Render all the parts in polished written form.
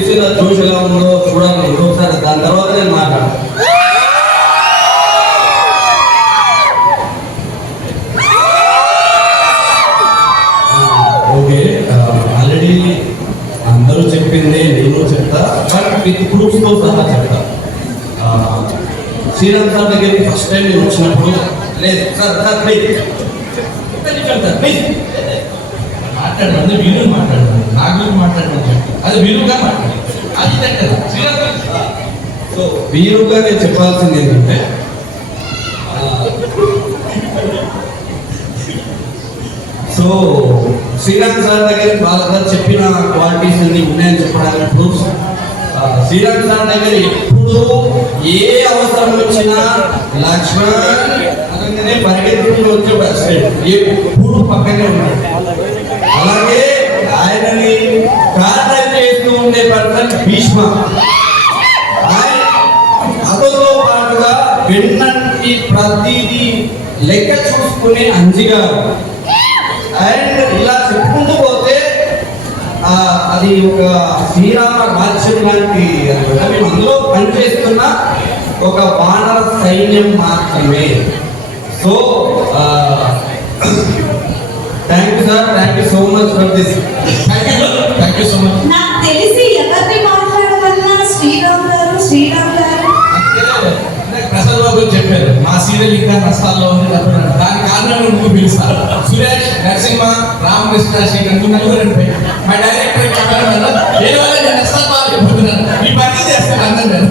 సిరిసిల్ల చూసి ఎలా ఉందో చూడాలి ఒకసారి, దాని తర్వాత నేను మాట్లాడతాను. ఓకే, ఆల్రెడీ అందరూ చెప్పింది నేను చెప్తా, బట్ విత్ ప్రూఫ్స్తో సహా చెప్తా. శ్రీరామ్ సార్ దగ్గరికి ఫస్ట్ టైం నేను వచ్చినప్పుడు, లేదు సార్ సార్ ప్లీజ్ ప్లీజ్ మాట్లాడండి, వీరు మాట్లాడండి, నా గురించి మాట్లాడండి, అది వీరుగా మాట్లాడండి, అది దగ్గర శ్రీరామ్. సో వీరుగా నేను చెప్పాల్సింది ఏంటంటే, సో శ్రీరామ్ సార్ దగ్గర బాగా చెప్పిన క్వాలిటీస్ అన్ని ఉన్నాయని చెప్పడానికి ప్రూఫ్స్. శ్రీరామ్ సార్ దగ్గర ఎప్పుడు ఏ అవసరం వచ్చినా లక్ష్మణ్ అనగానే పరిగెత్తుకుంటూ వచ్చే అసిస్టెంట్ ఎప్పుడు పక్కనే ఉన్నాడు. అలాగే ఆయనని కాంటాక్ట్ చేస్తూ ఉండే పర్సన్ భీష్మ. అతనితో పాటుగా విన్నటి ప్రతిదీ లెక్క చూసుకునే అంజిగా. అండ్ ఇలా చెప్పుకుంటూ పోతే అది ఒక శ్రీరామ రాజ్యం లాంటి, మేము అందులో పనిచేస్తున్న ఒక వానర సైన్యం మాత్రమే. So thank you sir, thank you so much for this. Thank you so much. నాకు తెలిసి ఎవరిని మాట్లాడమన్నా శ్రీరామ్ గారు శ్రీరామ్ గారు ప్రసాద్ బాబు చెప్పారు మా సీరియల్ ఇంకా నష్టాల్లో ఉంది, దాని కారణాలు నువ్వు పిలుస్తారు. సురేష్, నరసింహ, రామకృష్ణ, శ్రీకాంత్ నలుగురు మా డైరెక్టర్ ఏ వాళ్ళు నేను నష్టాలు బాగా చెప్పుతున్నాను, ఈ పని చేస్తాను అన్నాను నేను.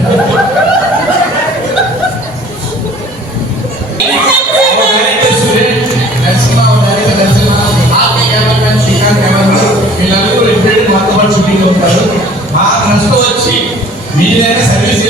Director Suresh, Narasimha director Narasimha, RK cameraman Srikanth cameraman, ఈ నలుగురు ఇంటి మొత్తం షూటింగ్ ఉంటారు. మా నష్టం వచ్చి వీలైన సర్వీస్